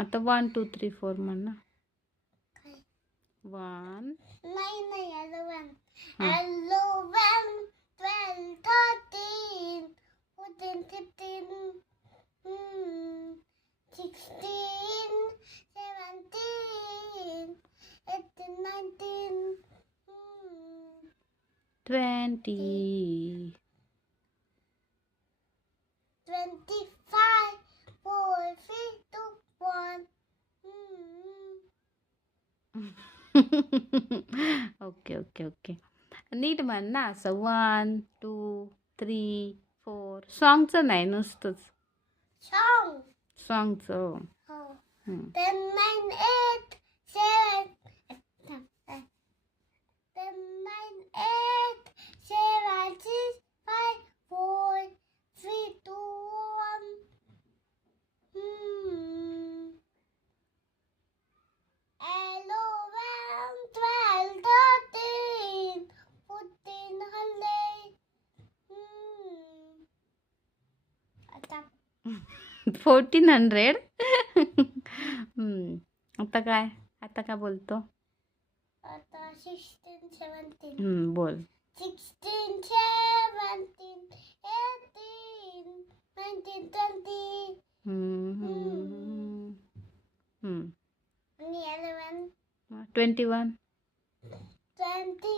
आता one two three four म्हण. ना वन नाही नाही. Eleven twelve thirteen fourteen fifteen sixteen seventeen eighteen nineteen twenty twenty okay okay okay NEET म्हण ना. असं वन टू थ्री फोर सॉंगचं नाही नुसतंच. सॉंगचं फोर्टीन हंड्रेड आता काय? आता काय बोलतो? हं, बोल. Sixteen, seventeen, eighteen,